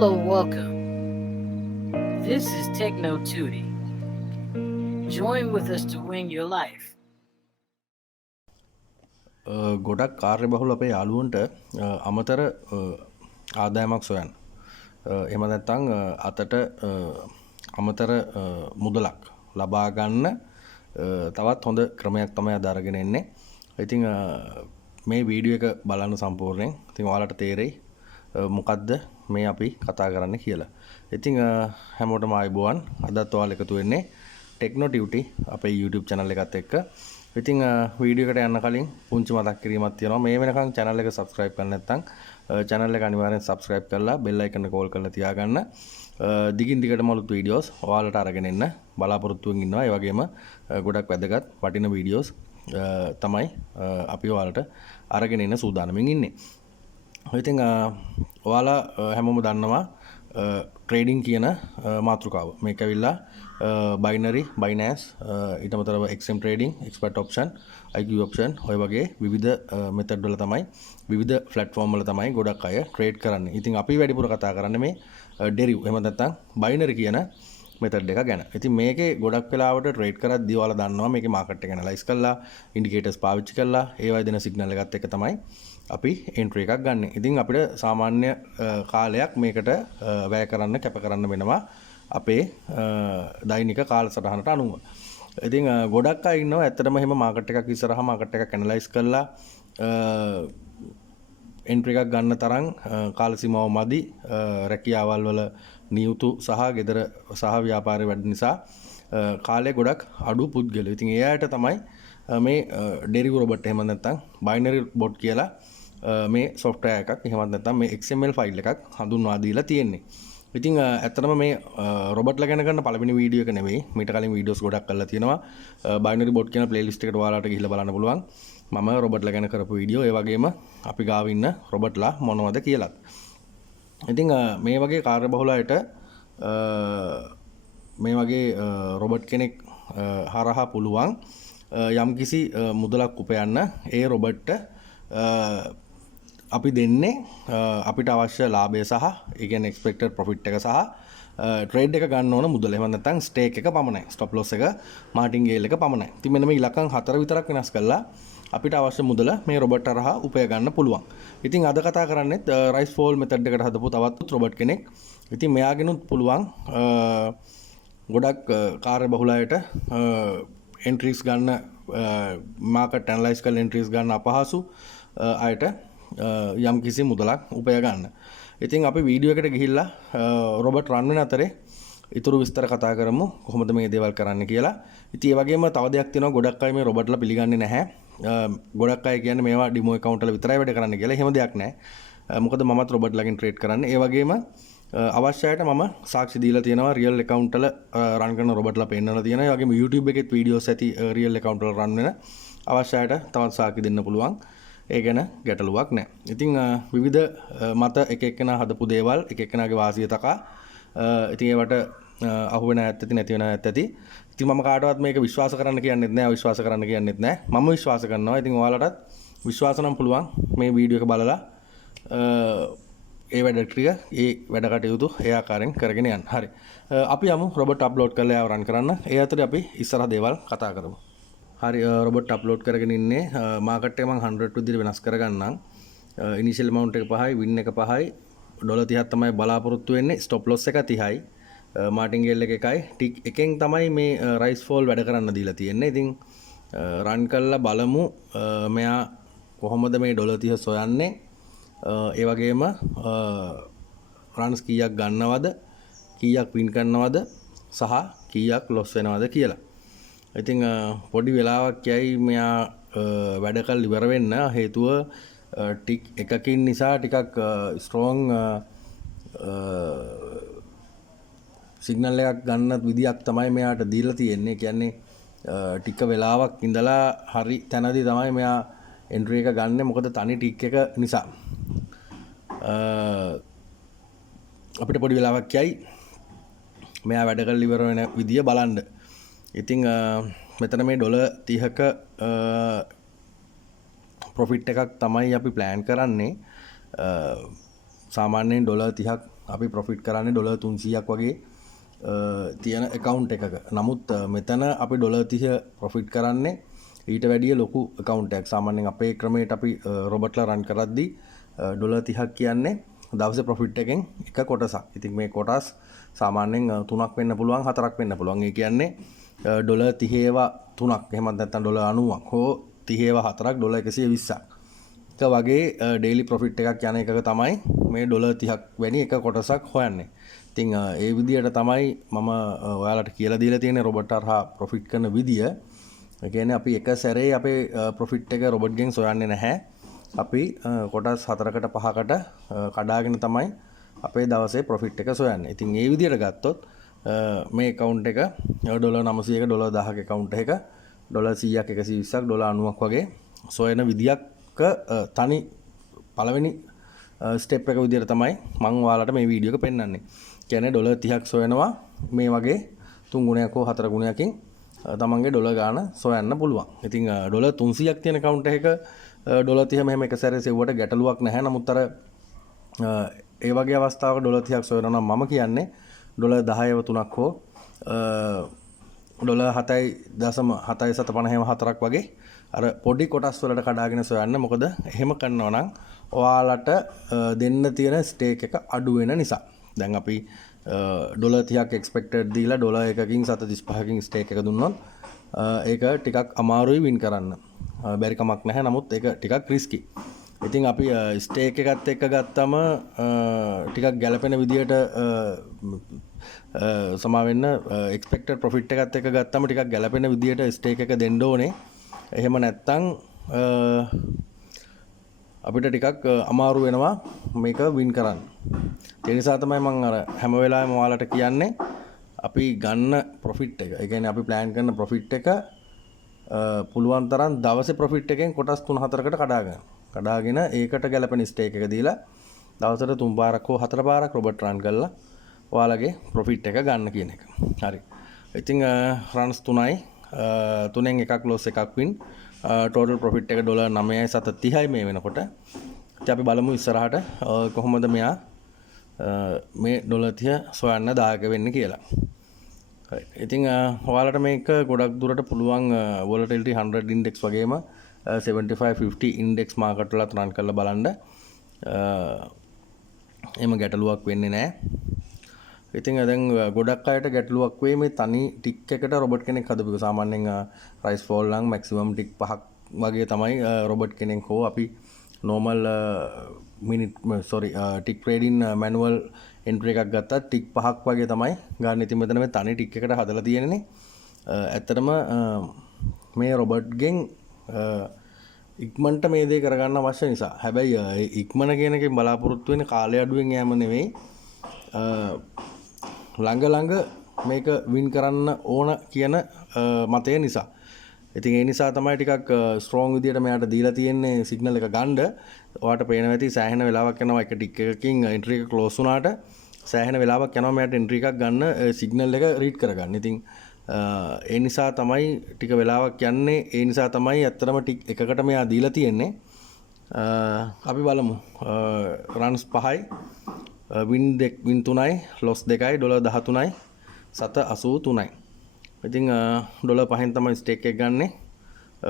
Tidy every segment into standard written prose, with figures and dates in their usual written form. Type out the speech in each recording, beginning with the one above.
Hello, welcome. This is Techno Tootie. Join with us to win your life. ගොඩක් කාර්ය බහුල අපේ යාළුවන්ට අමතර ආදායමක් සොයන්න. එහෙම නැත්නම් අතට අමතර මුදලක් ලබා ගන්න තවත් හොඳ ක්‍රමයක් තමයි අද අරගෙන එන්නේ. ඉතින් මේ වීඩියෝ එක බලන්න සම්පූර්ණයෙන්. ඉතින් ඔයාලට තේරෙයි මොකද්ද මේ අපි කතා කරන්න කියලා. ඉතින් හැමෝටම ආයුබෝවන්. අදත් ඔයාලා එකතු වෙන්නේ ටෙක්නෝ ටියුටි අපේ YouTube channel එකත් එක්ක. ඉතින් වීඩියෝ එකට යන්න කලින් පුංචි මතක් කිරීමක් තියෙනවා. මේ වෙනකන් channel එක subscribe කරලා නැත්නම් channel එක අනිවාර්යෙන් subscribe කරලා bell icon එක call කරලා තියාගන්න. දිගින් දිගටම අලුත් වීඩියෝස් ඔයාලට අරගෙන එන්න බලාපොරොත්තු වෙමින් ඉන්නවා. ඒ වගේම ගොඩක් වැදගත් වටින වීඩියෝස් තමයි අපි ඔයාලට අරගෙන එන්න සූදානම්ින් ඉන්නේ. ඉතින් ඔයාලා හැමෝම දන්නවා ට්‍රේඩින් කියන මාතෘකාව. මේක ඇවිල්ලා බයිනරි, බයිනෑන්ස්, ඊට අමතරව XM trading, expert option, IQ option ඔය වගේ විවිධ මෙතඩ් වල තමයි විවිධ ප්ලැට්ෆෝම් වල තමයි ගොඩක් අය ට්‍රේඩ් කරන්නේ. ඉතින් අපි වැඩිපුර කතා කරන්නේ මේ ඩෙරිව් එහෙම නැත්නම් බයිනරි කියන මෙතඩ් එක ගැන. ඉතින් මේකේ ගොඩක් වෙලාවට ට්‍රේඩ් කරද්දී ඔයාලා දන්නවා මේකේ මාකට් එක ඇනලයිස් කරලා, ඉන්ඩිකේටර්ස් පාවිච්චි කරලා, ඒවයි දෙන සිග්නල් එකත් එක්ක තමයි අපි එන්ට්‍රි එකක් ගන්න. ඉතින් අපිට සාමාන්‍ය කාලයක් මේකට වැය කරන්න, කැප කරන්න වෙනවා අපේ දෛනික කාලසටහනට අනුව. ඉතින් ගොඩක් අය ඉන්නවා ඇත්තටම එහෙම මාකට් එකක් ඉස්සරහා මාකට් එකක් ඇනලයිස් කරලා එන්ට්‍රි එකක් ගන්න තරම් කාල සීමාව මදි, රැකියාවල් වල නියුතු සහ gedara සහ ව්‍යාපාරේ වැඩ නිසා කාලය ගොඩක් අඩු පුද්ගලයෝ. ඉතින් ඒ අයට තමයි මේ ඩෙරිව් රොබට් එහෙම නැත්නම් බයිනරි බොට් කියලා මේ software එකක් එහෙමත් නැත්නම් මේ XML ෆයිල් එකක් හඳුන්වා දීලා තියෙන්නේ. ඉතින් ඇත්තටම මේ රොබට්ලා ගැන කරන පළවෙනි වීඩියෝ එක නෙවෙයි. මීට කලින් වීඩියෝස් ගොඩක් කරලා තියෙනවා. බයිනරි බොට් කියන ප්ලේලිස්ට් එකට ඔයාලට ගිහිල්ලා බලන්න පුළුවන්. මම රොබට්ලා ගැන කරපු වීඩියෝ, ඒ වගේම අපි ගාව ඉන්න රොබට්ලා මොනවද කියලාත්. ඉතින් මේ වගේ කාර්යබහුල අයට මේ වගේ රොබට් කෙනෙක් හරහා පුළුවන් යම්කිසි මුදලක් උපයන්න. ඒ රොබට්ට අපි දෙන්නේ අපිට අවශ්‍ය ලාභය සහ ඒ කියන්නේ expected profit එක සහ ට්‍රේඩ් එක ගන්න ඕන මුදල. එහෙම නැත්නම් ස්ටේක් එක පමණයි. ස්ටොප් ලොස් එක, මාටින්ගේල් එක පමණයි. ඉතින් මෙන්න මේ ඉලක්කම් 4 විතරක් වෙනස් කළා අපිට අවශ්‍ය මුදල මේ රොබට් හරහා උපය ගන්න පුළුවන්. ඉතින් අද කතා කරන්නේ රයිස් ෆෝල් මෙතඩ් එකට හදපු තවත් රොබට් කෙනෙක්. ඉතින් මෙයාගෙනුත් පුළුවන් ගොඩක් කාර්යබහුල අයට එන්ට්‍රීස් ගන්න, මාකට් ඇනලයිස් කරලා එන්ට්‍රීස් ගන්න අපහසු අයට යම් කිසි මුදලක් උපය ගන්න. ඉතින් අපි වීඩියෝ එකට ගිහිල්ලා රොබට් රන් වෙන අතරේ ඊටු විස්තර කතා කරමු කොහොමද මේ දේවල් කරන්න කියලා. ඉතින් ඒ වගේම තව දෙයක් තියෙනවා, ගොඩක් අය මේ රොබට්ලා පිළිගන්නේ නැහැ. ගොඩක් අය කියන්නේ මේවා ඩිමෝ account වල විතරයි වැඩ කරන්න කියලා. එහෙම දෙයක් නැහැ. මොකද මමත් රොබට්ලාගෙන් ට්‍රේඩ් කරන්නේ. ඒ වගේම අවශ්‍ය අයට මම සාක්ෂි දීලා තියෙනවා රියල් account වල රන් කරන රොබට්ලා පෙන්නලා තියෙනවා. ඒ වගේම YouTube එකෙත් වීඩියෝස් ඇති රියල් account වල රන් වෙන අවශ්‍ය අයට තවත් සාක්ෂි දෙන්න පුළුවන්. ඒ ගැන ගැටලුවක් නැහැ. ඉතින් විවිධ මත එක එක්කෙනා හදපු දේවල් එක එක්කෙනාගේ වාසිය තකා ඉතින් ඒවට අහු වෙන ඇත්ත ඇති, නැති වෙන ඇත්ත ඇති. ඉතින් මම කාටවත් මේක විශ්වාස කරන්න කියන්නෙත් නැහැ, අවිශ්වාස කරන්න කියන්නෙත් නැහැ. මම විශ්වාස කරනවා. ඉතින් ඔයාලටත් විශ්වාස නම් පුළුවන් මේ වීඩියෝ එක බලලා ඒ වැඩ ටික, ඒ වැඩ කටයුතු ඒ ආකාරයෙන් කරගෙන යන්න. හරි. අපි යමු රොබට් අප්ලෝඩ් කරලා ඒව රන් කරන්න. ඒ අතරේ අපි ඉස්සරහ දේවල් කතා කරමු. හරි, රොබට් අප්ලෝඩ් කරගෙන ඉන්නේ. මාකට් එක මම 100 විදිහට වෙනස් කරගන්නම්. ඉනිෂියල් amount එක 5යි, win එක 5යි, ඩොලර් 30ක් තමයි බලාපොරොත්තු වෙන්නේ. ස්ටොප් ලොස් එක 30යි, මාටින්ගේල් එක 1යි. ටික් එකෙන් තමයි මේ රයිස් ෆෝල් වැඩ කරන්න දීලා තියෙන්නේ. ඉතින් රන් කරලා බලමු මෙයා කොහොමද මේ ඩොලර් 30 සොයන්නේ. ඒ වගේම රන්ස් කීයක් ගන්නවද, කීයක් වින් කරනවද සහ කීයක් ලොස් වෙනවද කියලා. ඉතින් පොඩි වෙලාවක් යයි මෙයා වැඩ කල් ඉවර වෙන්න. හේතුව ටික් එකකින් නිසා ටිකක් ස්ට්‍රෝං සිග්නල් එකක් ගන්න විදියක් තමයි මෙයාට දීලා තියෙන්නේ. කියන්නේ ටික වෙලාවක් ඉඳලා හරි තැනදී තමයි මෙයා එන්ට්‍රි එක ගන්න. මොකද තනි ටික් එක නිසා. අපිට පොඩි වෙලාවක් යයි මෙයා වැඩ කල් ඉවර වෙන විදිය බලන්න. ඉතින් මෙතන මේ ඩොලර් 30ක ප්‍රොෆිට් එකක් තමයි අපි ප්ලෑන් කරන්නේ. සාමාන්‍යයෙන් ඩොලර් 30ක් අපි ප්‍රොෆිට් කරන්නේ ඩොලර් 300ක් වගේ තියෙන account එකක. නමුත් මෙතන අපි ඩොලර් 30 ප්‍රොෆිට් කරන්නේ ඊට වැඩිය ලොකු account එකක්. සාමාන්‍යයෙන් අපේ ක්‍රමයට අපි රොබට්ලා රන් කරද්දී ඩොලර් 30ක් කියන්නේ දවසේ ප්‍රොෆිට් එකෙන් එක කොටසක්. ඉතින් මේ කොටස් සාමාන්‍යයෙන් 3ක් වෙන්න පුළුවන් 4ක් වෙන්න පුළුවන්. ඒ කියන්නේ ඩොලර් 30 ඒවා 3ක් එහෙමත් නැත්නම් ඩොලර් 90ක් හෝ 30 ඒවා 4ක් ඩොලර් 120ක්. එක වගේ ඩේලි ප්‍රොෆිට් එකක් යන එකක තමයි මේ ඩොලර් 30ක් වැනි එක කොටසක් හොයන්නේ. ඉතින් ඒ විදිහට තමයි මම ඔයාලට කියලා දීලා තියෙන්නේ රොබට් හරහා ප්‍රොෆිට් කරන විදිය. ඒ කියන්නේ අපි එක සැරේ අපේ ප්‍රොෆිට් එක රොබට් ගෙන් සොයන්නේ නැහැ. අපි කොටස් 4කට 5කට කඩාගෙන තමයි අපේ දවසේ ප්‍රොෆිට් එක සොයන්නේ. ඉතින් ඒ විදිහට ගත්තොත් මේ account එක ඩොලර් 900ක ඩොලර් 10ක account එක ඩොලර් 100ක් 120ක් ඩොලර් 90ක් වගේ සොයන විදියක් තනි පළවෙනි ස්ටෙප් එක විදිහට තමයි මම ඔයාලට මේ වීඩියෝ එක පෙන්වන්නේ. කියන්නේ ඩොලර් 30ක් සොයනවා මේ වගේ 3 ගුණයක් හෝ 4 ගුණයකින් තමන්ගේ ඩොලර් ගාණ සොයන්න පුළුවන්. ඉතින් ඩොලර් 300ක් තියෙන account එකක ඩොලර් 30 මෙහෙම එක සැරේ සෙව්වට ගැටලුවක් නැහැ. නමුත් අර ඒ වගේ අවස්ථාවක ඩොලර් 30ක් සොයනවා නම් මම කියන්නේ ඩොලර් 10ව 3ක් හෝ ඩොලර් 7.754ක් වගේ අර පොඩි කොටස් වලට කඩාගෙන සොයන්න. මොකද එහෙම කරනවා නම් ඔයාලට දෙන්න තියෙන ස්ටේක් එක අඩු වෙන නිසා. දැන් අපි ඩොලර් 30ක් එක්ස්පෙක්ටඩ් දීලා ඩොලර් 1කින් 7.35කින් ස්ටේක් එක දුන්නොත් ඒක ටිකක් අමාරුයි වින් කරන්න. බැරි කමක් නැහැ. නමුත් ඒක ටිකක් රිස්කි. ඉතින් අපි ස්ටේක් එකත් එක්ක ගත්තම ටිකක් ගැළපෙන විදියට සමා වෙන්න එක්ස්පෙක්ටඩ් ප්‍රොෆිට් එකත් එක්ක ගත්තම ටිකක් ගැළපෙන විදියට ස්ටේක් එක දෙන්න ඕනේ. එහෙම නැත්තම් අපිට ටිකක් අමාරු වෙනවා මේක වින් කරන්න. ඒ නිසා තමයි මම අර හැම වෙලාවෙම ඔයාලට කියන්නේ අපි ගන්න ප්‍රොෆිට් එක. ඒ කියන්නේ අපි ප්ලෑන් කරන ප්‍රොෆිට් එක පුළුවන් තරම් දවසේ ප්‍රොෆිට් එකෙන් කොටස් 3-4කට කඩාගෙන ඒකට ගැලපෙන ස්ටේක් එක දීලා දවසට 3 පාරක් හෝ 4 පාරක් රොබට් රන් කරලා ඔයාලගේ ප්‍රොෆිට් එක ගන්න කියන එක. හරි. ඉතින් රන්ස් 3යි 3න් එකක් ලොස් එකක් වින් ටෝටල් ප්‍රොෆිට් එක ඩොලර් 9.730යි මේ වෙනකොට. ඉතින් අපි බලමු ඉස්සරහට කොහොමද මෙයා මේ ඩොලර් 30 සොයන්න දායක වෙන්නේ කියලා. හරි. ඉතින් ඔයාලට මේක ගොඩක් දුරට පුළුවන් volatility 100 index වගේම 7550 index මාකට් වලත් රන් කරලා බලන්න. එහෙම ගැටලුවක් වෙන්නේ නැහැ. ඉතින් දැන් ගොඩක් අයට ගැටලුවක් වෙයි මේ තනි ටික් එකට රොබට් කෙනෙක් හදපු එක. සාමාන්‍යයෙන් ප්‍රයිස් ෆෝල් නම් මැක්සිමම් ටික් 5ක් වගේ තමයි රොබට් කෙනෙක් හෝ අපි normal ටික් ට්‍රේඩින් මැනුවල් එන්ට්‍රි එකක් ගත්තත් ටික් 5ක් වගේ තමයි ගන්න. ඉතින් මෙතන මේ තනි ටික් එකට හදලා තියෙන්නේ. ඇත්තටම මේ රොබට් ගෙන් ඉක්මනට මේ දේ කරගන්න අවශ්‍ය නිසා. හැබැයි ඉක්මන කියන එකෙන් බලාපොරොත්තු වෙන්නේ කාලය අඩුවෙන් යෑම නෙවෙයි. ළඟ මේක වින් කරන්න ඕන කියන මතය නිසා. ඉතින් ඒ නිසා තමයි ටිකක් ස්ට්‍රෝං විදියට මෙයාට දීලා තියෙන්නේ සිග්නල් එක ගන්න. ඔයාලට පේනවා ඇති සෑහෙන වෙලාවක් යනවා එක ටික් එකකින් එන්ට්‍රි එක ක්ලෝස් වුණාට සෑහෙන වෙලාවක් යනවා මෙයාට එන්ට්‍රි එකක් ගන්න සිග්නල් එක රීඩ් කරගන්න. ඉතින් ඒ නිසා තමයි ටික වෙලාවක් යන්නේ. ඒ නිසා තමයි ඇත්තටම ටික් එකකට මෙයා දීලා තියෙන්නේ. අපි බලමු රන්ස් 5යි වින් 3යි ලොස් 2යි ඩොලර් 13යි 7.83යි. ඉතින් ඩොලර් 5න් තමයි ස්ටේක් එක ගන්නෙ.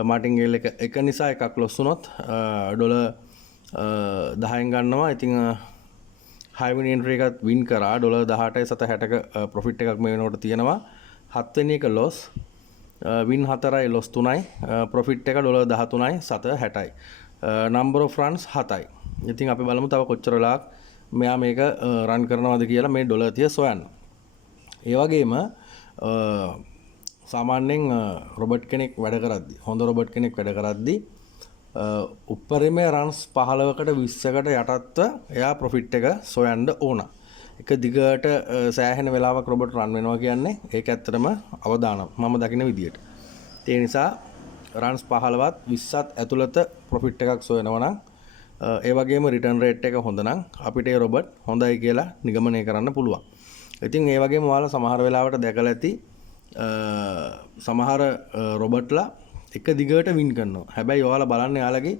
මාටින්ගේල් එක නිසා එකක් ලොස් වුණොත් ඩොලර් 10න් ගන්නවා. ඉතින් හයි වෙනි එන්ට්‍රි එකත් වින් කරා ඩොලර් 18යි 7.60ක ප්‍රොෆිට් එකක් මේ වෙනකොට තියෙනවා. 7 වෙනි එක ලොස් වින් 4යි ලොස් 3යි ප්‍රොෆිට් එක ඩොලර් 13යි 7.60යි. නම්බර් ඔෆ් රන්ස් 7යි. ඉතින් අපි බලමු තව කොච්චර වෙලාවක් මෙයා මේක රන් කරනවද කියලා මේ ඩොලර් 30 සොයන්න. ඒ වගේම සාමාන්‍යයෙන් රොබට් කෙනෙක් වැඩ කරද්දි හොඳ රොබට් කෙනෙක් වැඩ කරද්දි උපරිම රන්ස් 15කට 20කට යටත්ව එයා ප්‍රොෆිට් එක සොයන්න ඕන. එක දිගට සෑහෙන වෙලාවක් රොබට් රන් වෙනවා කියන්නේ ඒක ඇත්තටම අවදානම් මම දකින විදියට. ඒ නිසා රන්ස් 15ත් 20ත් ඇතුළත ප්‍රොෆිට් එකක් සොයනවා නම් ඒ වගේම රිටර්න් රේට් එක හොඳ නම් අපිට ඒ රොබට් හොඳයි කියලා නිගමනය කරන්න පුළුවන්. ඉතින් ඒ වගේම ඔයාලා සමහර වෙලාවට දැකලා ඇති සමහර රොබට්ලා එක දිගට වින් කරනවා. හැබැයි ඔයාලා බලන්න යාලගේ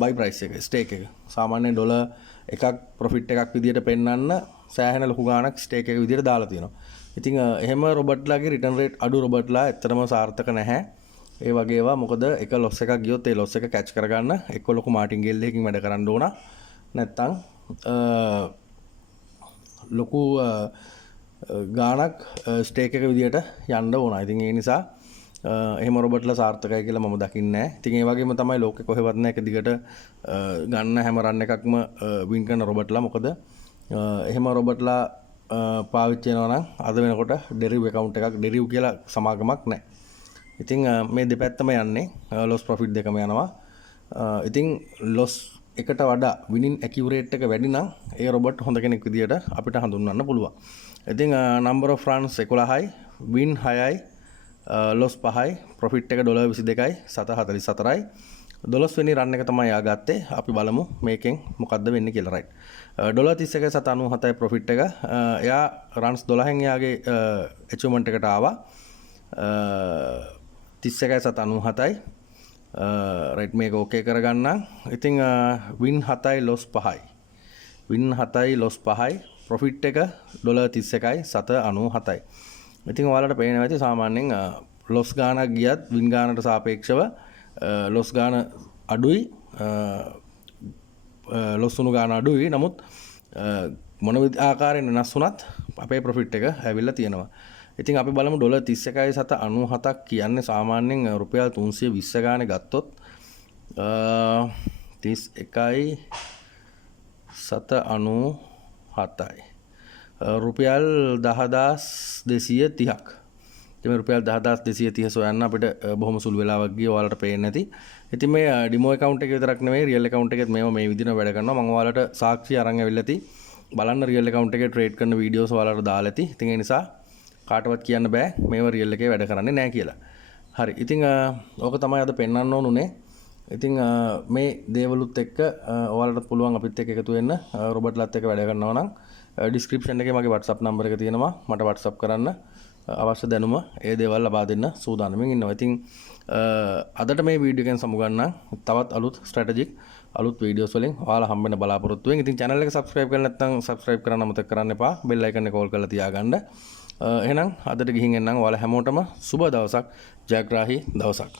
බයි ප්‍රයිස් එක ස්ටේක් එක. සාමාන්‍යයෙන් ඩොලර් එකක් ප්‍රොෆිට් එකක් විදියට පෙන්වන්න සෑහෙන ලොකු ගාණක් ස්ටේක් එක විදියට දාලා තියෙනවා. ඉතින් එහෙම රොබට්ලාගේ රිටර්න් රේට් අඩු රොබට්ලා ඇත්තටම සාර්ථක නැහැ. ඒ වගේ ඒවා මොකද එක ලොස් එකක් ගියොත් ඒ ලොස් එක කැච් කරගන්න එක්ක ලොකු මාටින්ගේල් එකකින් වැඩ කරන්න ඕන. නැත්තම් ලොකු ගාණක් ස්ටේක් එක විදියට යන්න ඕන. ඉතින් ඒ නිසා එහෙම රොබට්ලා සාර්ථකයි කියලා මම දකින්නේ නැහැ. ඉතින් ඒ වගේම තමයි ලෝකෙ කොහෙවත් නැහැ එක දිගට ගන්න හැම රන් එකක්ම වින් කරන රොබට්ලා. මොකද එහෙම රොබට්ලා පාවිච්චි කරනවා නම් අද වෙනකොට ඩෙරිව් account එකක් ඩෙරිව් කියලා සමාගමක් නැහැ. ඉතින් මේ දෙපැත්තම යන්නේ loss profit දෙකම යනවා. ඉතින් loss එකට වඩා winning accurate එක වැඩි නම් ඒ රොබට් හොඳ කෙනෙක් විදියට අපිට හඳුන්වන්න පුළුවන්. ඉතින් number of runs 11යි win 6යි loss 5යි profit එක $22යි $7.44යි 12 වෙනි රන් එක තමයි යා ගත්තේ. අපි බලමු මේකෙන් මොකද්ද වෙන්නේ කියලා. right $31යි $7.97යි profit එක. එයා runs 12න් යාගේ achievement එකට ආවා 31යි $7.97යි. right මේක ඕකේ කරගන්න. ඉතින් win 7යි loss 5යි win 7යි loss 5යි profit එක $31යි $7.97යි. ඉතින් ඔයාලට පේනවා ඇති සාමාන්‍යයෙන් loss ගානක් ගියත් win ගානට සාපේක්ෂව loss ගාන අඩුයි loss උණු ගාන අඩුයි. නමුත් මොන ආකාරයෙන් වෙනස් වුණත් අපේ profit එක ඇවිල්ලා තියෙනවා. ඉතින් අපි බලමු $31යි $7.97ක් කියන්නේ සාමාන්‍යයෙන් රුපියල් 320 ගානේ ගත්තොත් 31යි $7.97යි රුපියල් 10230ක්. ඉතින් මේ රුපියල් 10230 සොයන්න අපිට බොහොම සුළු වෙලාවක් ගියා. ඔයාලට පේන්නේ නැති. ඉතින් මේ ඩිමෝ account එකේ විතරක් නෙමෙයි රියල් account එකෙත් මේව මේ විදිහට වැඩ කරනවා. මම ඔයාලට සාක්ෂි අරන් ඇවිල්ලා ඇති. බලන්න රියල් account එකේ ට්‍රේඩ් කරන වීඩියෝස් ඔයාලට දාලා ඇති. ඉතින් ඒ නිසා කාටවත් කියන්න බෑ මේව රියල් එකේ වැඩ කරන්නේ නැහැ කියලා. හරි. ඉතින් ඕක තමයි අද පෙන්වන්න ඕනුනේ. ඉතින් මේ දේවලුත් එක්ක ඔයාලට පුළුවන් අපිත් එක්ක එකතු වෙන්න රොබර්ට්ලාත් එක්ක වැඩ කරනවා නම් ඩිස්ක්‍රිප්ෂන් එකේ මගේ WhatsApp නම්බර් එක තියෙනවා. මට WhatsApp කරන්න අවශ්‍ය දැනුම ඒ දේවල් ලබා දෙන්න සූදානම්ෙන් ඉන්නවා. ඉතින් අදට මේ වීඩියෝ එකෙන් සමුගන්න තවත් අලුත් ස්ට්‍රැටජික් අලුත් වීඩියෝස් වලින් ඔයාලා හම්බ වෙන බලාපොරොත්තු වෙමින්. ඉතින් channel එක subscribe කරලා නැත්නම් subscribe කරන්න අමතක කරන්න එපා. bell icon එක call කරලා තියාගන්න. එහෙනම් අදට ගිහින් එන්නම්. ඔයාලා හැමෝටම සුබ දවසක්, ජයග්‍රාහී දවසක්.